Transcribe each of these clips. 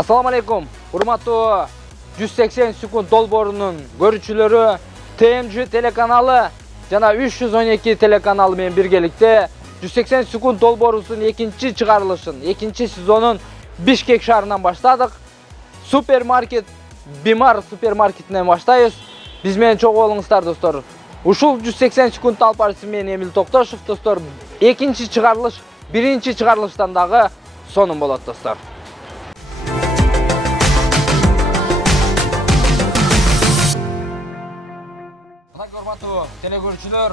Assalamu alaikum. Урматтуу 180 секунд долбоорунун көрүүчүлөрү, TMG телеканалы жана 312 телеканалы менен биргеликте 180 секунд долбоорубуздун экинчи чыгарылышын, экинчи сезонун Бишкек шаарынан баштадык. Супермаркет Бимар супермаркетинен баштайбыз. Биз менен чогуу болуңуздар достор. Ушул 180 секунд алып баруучу мен Эмил Токтошов достор. Экинчи чыгарылыш биринчи чыгарылыштан дагы сонун болот достор. Урматтуу телекөрүүчүлөр,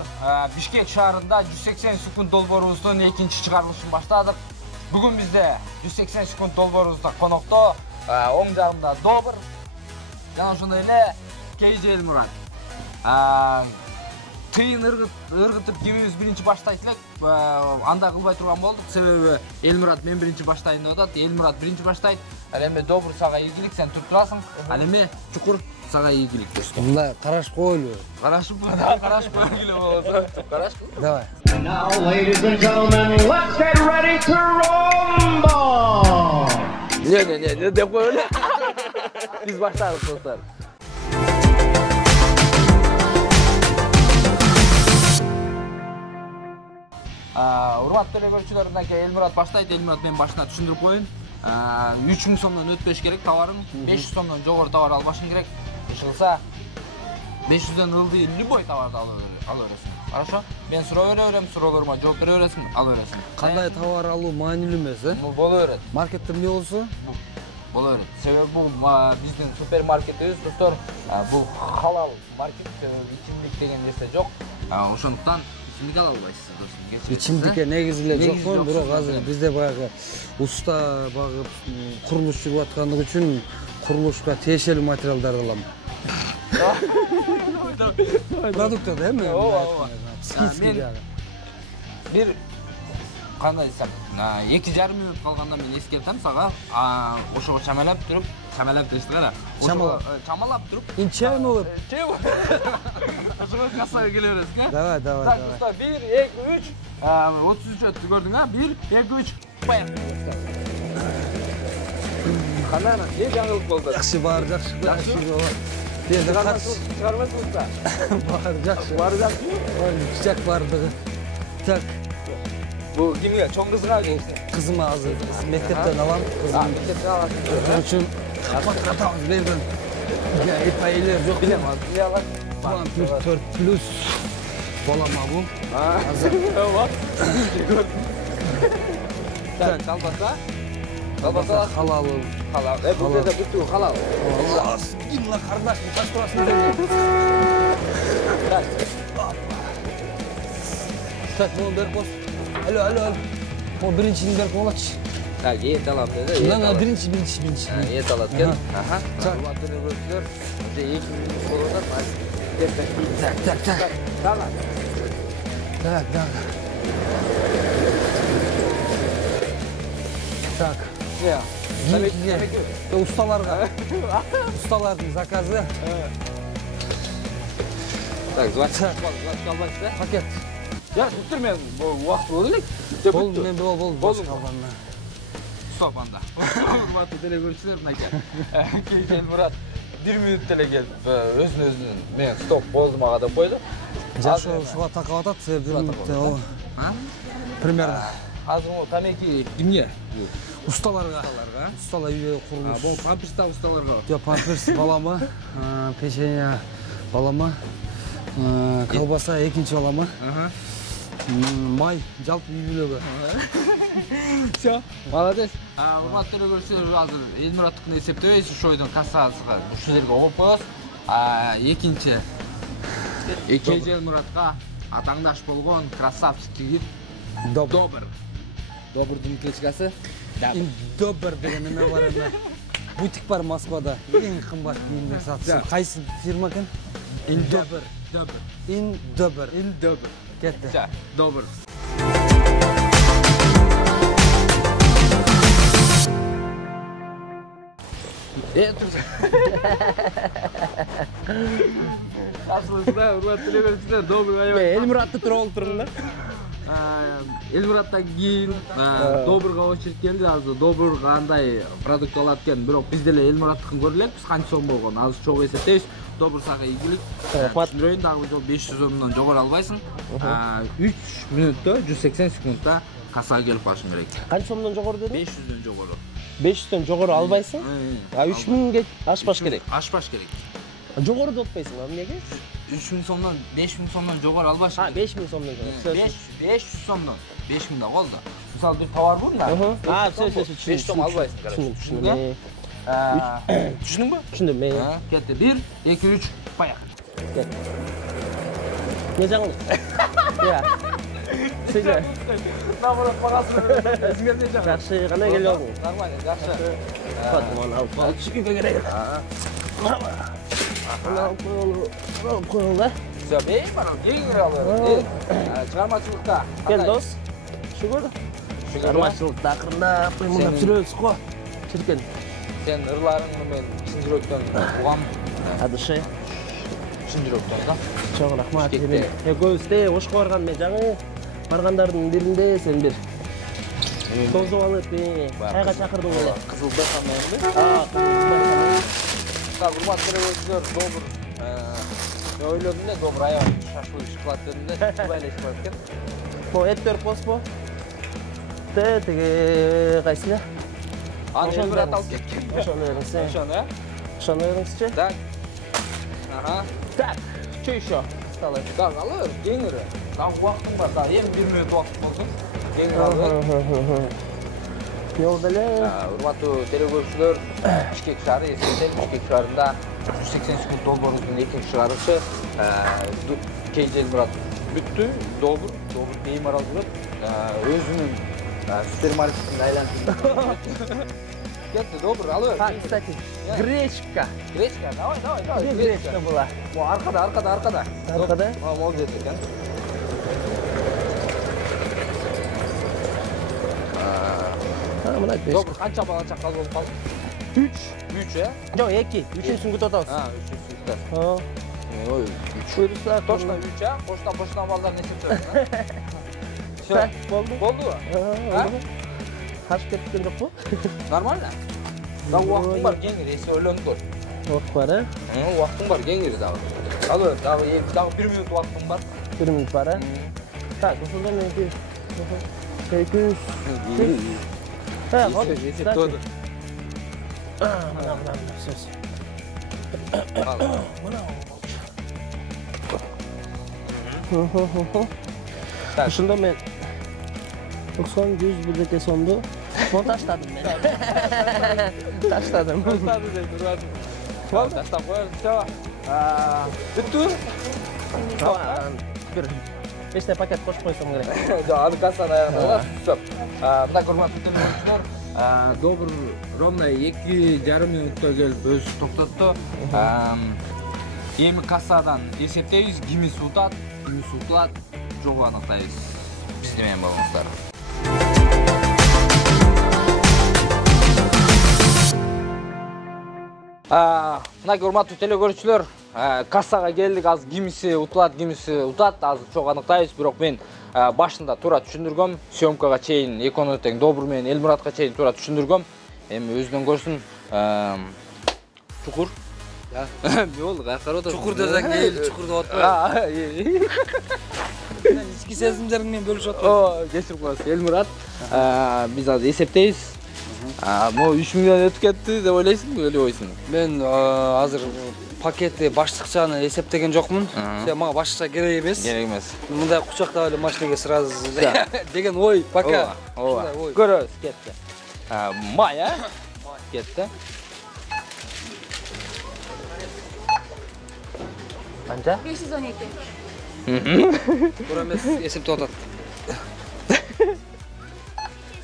Бишкек шаарында 180 секунд долбоорубуздун экинчи чыгарылышын баштадык. Бүгүн бизде 180 секунд долбоорубузда конокто, оң жагымда Добр, жана ошондой эле KJ Элмурат. Тыйын ыргытып кимибиз биринчи баштайт элек, анда кылбай турган болдук, себеби Элмурат мен биринчи баштайын деп атат. Элмурат биринчи баштайт. Ал эми Добр сага ийгилик, сен туруп турасың. Ал эми Чукур сага ийгилик достор. Мында карашып коелу. Карашып койгиле болсо. Карашып. Давай. Now, ladies and gentlemen, let's get ready to rumble! Не, деп коелу. Биз баштадык достор. Урматтуу телекөрүүчүлөр, мынакей Элмурат баштайт. Элмурат мен башына түшүндүрүп коеюн. 3000 сомдон өтпөш керек товарың, 500 сомдон жогору товар албашың керек. Ишылса 500дөн ылдый любой товарды ала бересиң. Хорошо? Мен суроо берем, суроолорума жооп бере бересиң, ала бересиң. Кандай товар алуу маанилүү эмес, Боло берет. Маркетте эмне болсо? Боло берет. Себеби бул биздин супермаркетибиз достор, бул халал маркет, ичимдик деген нерсе жок. Ошондуктан ичимдик ала албайсыз достор. Ичимдикке негизи эле жокмун, бирок азыр бизде баягы уста багып курулуш жүрүп аткандыгы үчүн курулушка тиешелүү материалдарды алам. Продукты да эми? Мен бир кандай десем, 2,5 мүнөт калганда мен эскертем сага, ошого чамалап туруп, чамалап дейсиз кара. Чамалап туруп, Инчаймылып. Ошого кассага келе бересиз, Давай. Так, 1, 2, 3. 33 өттү көрдүң, 1, 2, 3. Канана, не жаңылык болду? Жакшы бар, жакшы. Бизде кат чыгармайсыңыз да? бар, жакшы. Бар жакшы. Чак бардыгы. Так. Бул кимге? Чоң кызга дейсиң? Кызыма азыр мектептен алам. Кызым Мектептен аласың. ошон үчүн катабыз берген. Эпайлер жок. Билем, биле аласың. 4 плюс балама бул. Азыр. Так, колбаса Халал. халал. Бул жерде бүтү халал. Гимна кардаш, таш турасың. Так, муну берип кош. Алло. О, биринчини берип болочу. Так, эт алам деди. Биринчи. Эт алат экен. Урматтуу көрүүчүлөр, уже 2 мүнөт болуп атат. Так. Так. Я. Усталардын заказы. Так, звонок албайсыз, Пакет. Я күттүрмө, убакыт болду элек. Болду, мен болду. Стоп анда. Урматтуу телекөрүүчүлөр, мынакей. KJ Элмурат 1 мүнөт эле келип, өзүнүн мен стоп болду мага деп койду. Жашы ушуга такап атат, примерно. Азыр о тамеки кимге? Усталарга. Усталар үйдө курулуш. Бул памперста усталарга. Жок, памперс балама, печенье балама, колбаса экинчи балама. Май жалпы үй бүлөгө. Всё. Молодец. Урматтуу телекөрүүчүлөр, азыр Элмураттыкын эсептебейбиз, ошойдун кассасына ушул жерге коюп коебуз. Экинчи KJ Элмуратка атаңдаш болгон красавчик жигит Добр. Добрдун кличкасы Добр деген эме бар эме. Бутик бар Москвада. Эң кымбат кийимдер сатышат. Кайсы фирма экен? Добр. Кетти. Добр. Асылында урматтуу телекөрүүчүлөр, Добр аябай. Элмуратты туруп алып турдум да. Elmurat'tan keyin Dobrga очередь keldi. Azı Dobr qanday produkt alat ekan, biroq biz dele Elmurat'tыкын көрөлек. Biz qancha so'm болгон? Azı çok esepteyiz. Dobr sağa ийгилик. Tushundirayın, дагы жол 500 сомдон жогору албайсың. 3 minutda 180 sekundda kassaga kelip kalışың керек. Qancha so'mdan jo'g'ri deding? 500'den jogorу. 500'dan jo'g'ri albaysan. 3000 ga aşbaş kerak. Aşbaş gerek. Jo'g'ri deb otpaysan, nimaga? 3000 so'mdan 5000 so'mdan jogorу albaş. Ha, 5000 so'mdan jo'g'ri. 500 so'mdan 5000 da qoldi. Misal bir tovar bor mu? Ha, söz. 5 so'm albaysan. Tushundim. Tushundingmi? Tushundim men. Ketdi. 1, 2, 3, поехали. Ne canlı? Ya. Sizce? Namurat parasını özgür ne canım? Yaxshi, qanday kelyapsың? Normal, yaxshi. Fatmon al. Chiqinga kerak. Ana qo'yinglar. Güzel, bemalol, keng alalım. Çıkarmaçılıkta. Gel do'st. Shukur. Chiqarmachilikda qirlab qo'ymoqlab turibsiz qo. Chirkin. Sen ırlarını men Sindirok'tan uğam. Hadi şey. Sindirok'tan da. Çok rahmat. Ketdi. Ko'zde o'shqa borgan men жаңы barganlarning birinde sen bir. Tozib olib, qayga chaqirding ular? Qizilda hammaydi. Ha, Так, hurmatli o'zlar, Dobr. Men o'yladim-da, Dobr ayoq shashlik qiladi dedim-da, baylash qilarkan. bu etler pospo. Tege qaysilar? Ana Elmurat olib ketgan. O'shalarni. O'shani. O'shalarni-chi? Так. Aha. Tak. Cho'ysho. Stolay. Так, alır, kengiri. Daha vaqtim var, daha 1 minut vaqt olsun. Kengiri alır. Ne oldular? Hurmatli teleko'ruvchilar, Bishkek shahri, Esketel Bishkek shahrida 180 sekund dolborimizning ikkinchi chiqarishi KJ Elmurat bitdi. Dobr bemalol bo'lib, o'zining supermarketini aylantirdi. Ketdi, Dobr, alır. Ha, kстати, гречка. Grechka, давай. Где гречка была? Bu arkada. Arkada? Ha, молодец ekan. Ha, mana besh. Dobr qancha bala chaqal bo'lib qoldi? 3 ya? Yo'q, 2. 3 sungut otasiz. Ha, 3 sutda. Ha. Oy, 3. Buyursa, Точно 3 ya. Qo'shdan ballar ne septiradi? Все, bo'ldi. Bo'ldi-mi? Ha, bo'ldi. Qashib ketgan yo'q bu? Нормально? Da vaqtim bor, kengir, esi o'ylanib ko'r. Vaqt bor, ha? Vaqtim bor, kengir davi. Alır, davi 1 minut vaqtim bor. 1 minut bor, ha? Tak, usulda men 200. Ha, bo'ldi. To'di. Mana, so'z. Mana. Shunda men 90 100 birdeki so'mni tashladim men. Tashladim. Bo'ldi, tashlab qo'yamiz. Bitdi. Tamam. Bir 5 ta paket qo'shib qo'ysam kerak. Yo'q, hadi kassani ayog'iga tushib. Bunda hurmatli telefonchilar, Dobr ровно 2,5 minutda kelib o'zi to'xtatdi. Endi kassadan eseptaymiz, gimi sutlat, jo'g'ini aniqlaymiz. Biz demayman bo'lingizlar. Mına hurmatli teleko'ruvchilar, kassaga keldik, az gimisi utat, az çok aniqlaymiz, biroq men başında to'ra tushundirgam, syomkaga cheyin ekonomi teng Dobr men Elmuratga cheyin to'ra tushundirgam. Endi o'zidan ko'rsin, chuqur. Ne oldu? Qarqarada. Chuqur desang, mayli, chuqurda otma. Ichki sezimlaringni bo'lishib otma. Kechirib qo'yasiz, Elmurat. Biz hozir eseptaymiz. Bu 3 milyon ötüp ketdi deb o'ylaysizmi, o'ylay qo'ysin? Men hozir paketni boshliqchani eseptegen jo'qman. Sen menga boshliqcha kerak emas. Kerak emas. Bunday quchoqda olib mashinaga sразу degan o'y, paka. Ko'rasiz, ketdi. Maya ketdi. Qancha? 512. Ko'ramiz, esepte otat.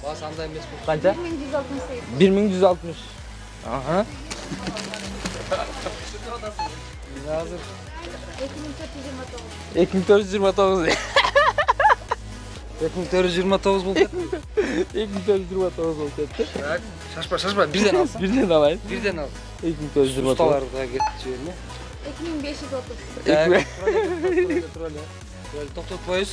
Bas anday emas bu. Qancha? 1168. 1160. Aha. Hozir 2429. 2429 bo'ldi. 2429 oldu ketdi. Şaşma, birden alsın. Birden alayım. Birden al. 2429. Ustalarda gitti yerine. 2530. Böyle toplatmayız.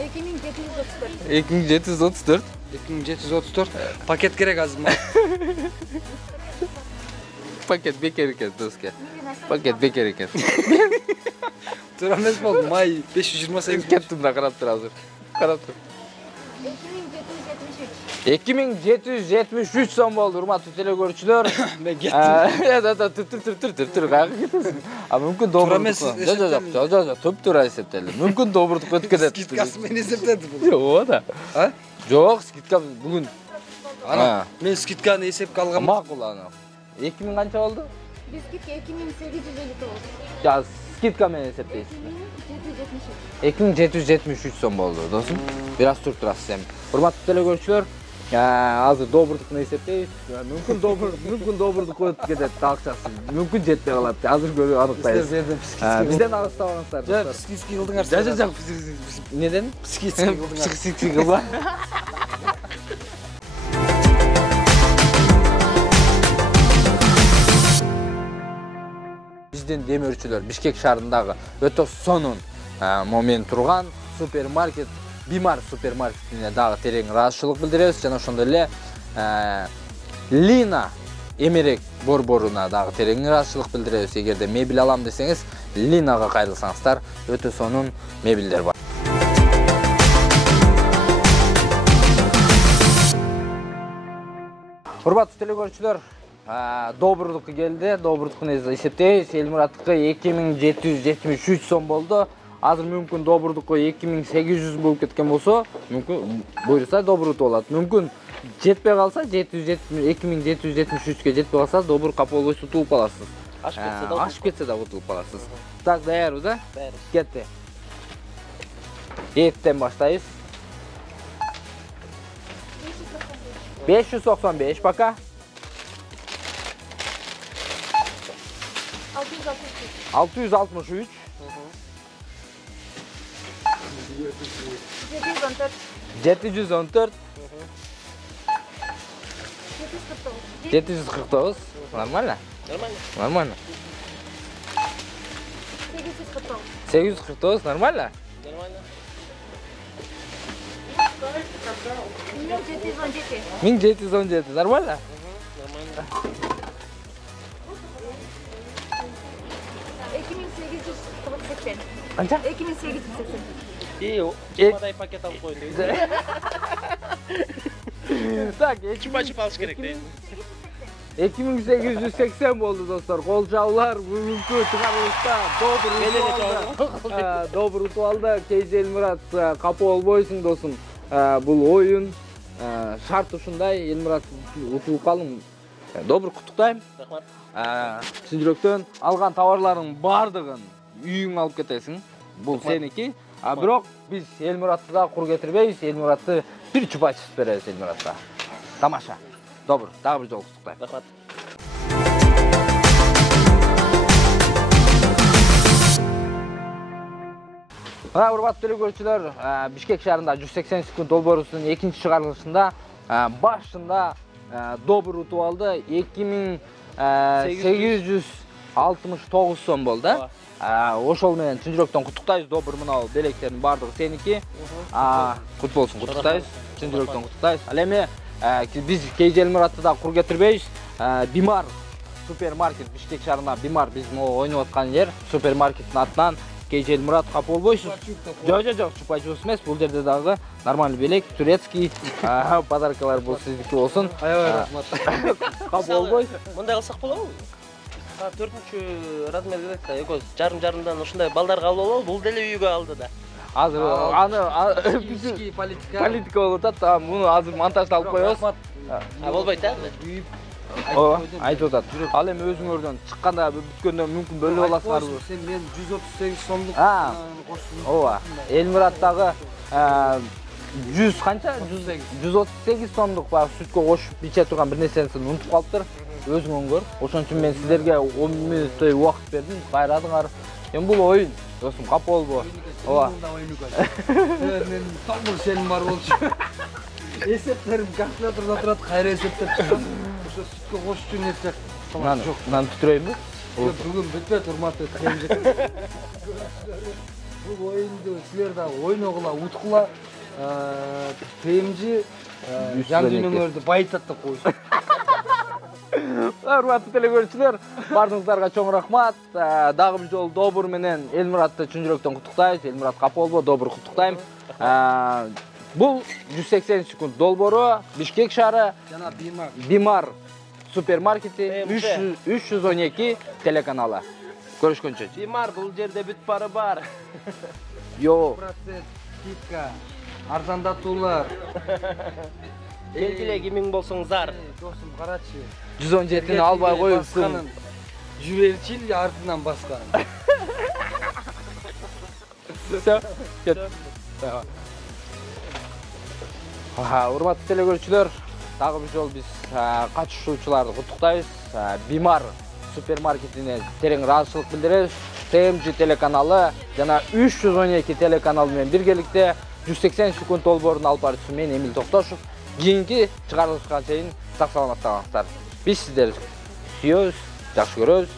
2734. 2734. 2734 paket gerek azım. Paket bekar ekan do'stga. Paket bekar ekan. Tur emas bo'ldi. May 528. Kettimda qarab tur hozir. Qarab tur. 2773 so'm bo'ldi, hurmatli teleko'ruvchilar. Men ketdim. Tur. Qayerga ketasan? Mumkin dobruduk. Jo, tur eseptedi. Mumkin dobruduk o'tkazadi. Skitkasi meni eseptedi bu. Yo'q da. Ha? Yo'q, skitka bugun. Ana, men skitkani esepga olganman. Ma'qul ana. 2000 qancha oldi? Bizga 2859. Ya skitka men esepteysiz. 2773 so'm bo'ldi, do'stim. Biraz turib turasiz ham. Hurmatli teleko'ruvchilar, hozir dobrudukni esepteymiz. Mumkin dobruduk o'tib ketadi taqchasi. Mumkin jetmay qoladi. Hozir ko'rib aniqlaymiz. Bizdan arasida olingizlar. Ja, psikiski qildinglar. Ja. Neden? Psikiski qildinglar. Psikiski qildi. Bizden demirçiler Bishkek şahrındагы өтө сонун момент турган супермаркет Бимар супермаркетине дагы терең ыраазычылык билдиребиз жана ошондой эле Lina эмерек борборуна дагы терең ыраазычылык билдиребиз. Эгерде мебель алам десеңиз, Lina'га кайрылсаңыздар, өтө сонун мебелдер бар. Hurmatly teleko'ruvchilar, dobrudukka keldi. Dobrudukni esepteymiz. Elmuratdыкы 2773 so'm bo'ldi. Hozir mumkin dobrudukka 2800 bo'lib ketgan bo'lsa, mumkin buyursa dobrud bo'ladi. Mumkin jetpey qalsa 2773 ga jetpey qalsa dobrud qapolgoy sutib qolasiz. Ашып кетсе да утулуп каласыз. Так, даярбыз, да? Даярбыз. Кетти. Еттен баштайбыз. 595 пока. 663. 714. 749. Нормально? Нормально. 849, нормально? Нормально. 1717, нормально? Нормально. 2880. Qancha? 2880. Жиырмадай пакет алып коюн дейт. Так, Чупа-чуп алыш керек дейт. 2880 bo'ldi do'stlar. Qo'lchavlar bugungi chiqarilishda Добр утвалда KJ Elmurat qapı olboysun do'stum. Bu o'yin shart ушундай. Elmurat утулуп калдым. Добр куттуктайм. Рахмат. Чын алган товарларың бардыгын үйүңө алып кетесиң. Бул сеники. Бирок биз Elmuratты да кур кетирбейбиз. Elmuratты бир чупа чип беребиз Elmuratта. Тамаша. Добр, дагы бир жолу куттуктайм. Рахмат. Hurmatly teleko'ruvchilar, Bishkek shahrida 180 sekund dolborusunun ikinci çıkarılışında başında Dobr utib oldi. 2869 so'm bo'ldi. Oşol menen чын жүрөктөн куттуктайбыз. Добр мына белектердин бардыгы сеники. Кут болсун, куттуктайбыз. Чын жүрөктөн куттуктайбыз. Ал эми биз KJ Elmuratты да кур кетирбейбиз. Бимар супермаркет Бишкек шаарында Бимар биз ойноп аткан жер супермаркеттин атынан KJ Elmurat капы болбойсуз. Жок, чупа-чупс эмес, бул жерде дагы нормальный белек, турецкий подаркалар бул сиздики болсун. Аябай рахмат. Капы болбойсуз. Мындай кылсак болобу? 4-чү размер керек да, экөөбүз жарым-жарымдан ушундай балдар кабыл алалы, бул деле үйгө алды да. Азыр аны Ички политика болуп атат, муну азыр монтажда алып коебуз. Болбойт да? Ооба, айтып атат. Ал эми өзүңөрдөн чыкканда бүткөндө мүмкүн бөлүп аласыңар. Сен мен 138 сомдук Ооба. Elmuratдагы 100 канча? 138 сомдук бар сүткө кошуп биче турган бир нерсесин унутуп калыптыр. Өзүң өңгөр. Ошон үчүн мен силерге 10 мүнөттөй убакыт бердим. Кайрадыңар. Эми бул оюн. Досум, кап болбо. Ооба. Мен тамыр сенин бар болчу. Эсептерим калькулятордо турат, кайра эсептеп чыккан. Ошо сүткө кошуш үчүн нерсе. Нан түтүрөйүнбү? Бүгүн бүтпөйт, урматтуу Бул оюнду силер дагы ойногула, уткула, ТМЖ жан дүйнөңөрдү байытат деп коюш. Урматтуу телекөрүүчүлөр, бардыгыңыздарга чоң рахмат. Дагы бир жолу Добур менен Элмуратты чын жүрөктөн куттуктайбыз. Элмурат Каполбо, Добур куттуктайм. Бул 180 секунд долбоору Бишкек шаары Жана Бимар супермаркети 312 телеканалы. Көрүшкөнчө. Бимар бул жерде бүт бары бар. Йо. процент скидка, арзандатуулар. Келгиле кимиң болсоңуздар. Досум карачы. 117'ni албай коюпсуң. Жүрелчил артынан баскан. Все. Кет. Урматтуу телекөрүүчүлөр, дагы бир жолу биз катышуучуларды куттуктайбыз. Бимар супермаркетине терең ыраазычылык билдиребиз. ТМЖ телеканалы жана 312 телеканалы менен биргеликте 180 секунд долбоорун алып баруучу мен Эмил Токтошов. Кийинки чыгарылышка чейин сак саламатта калыңыздар. Биз сиздерди сүйөбүз, жакшы көрөбүз.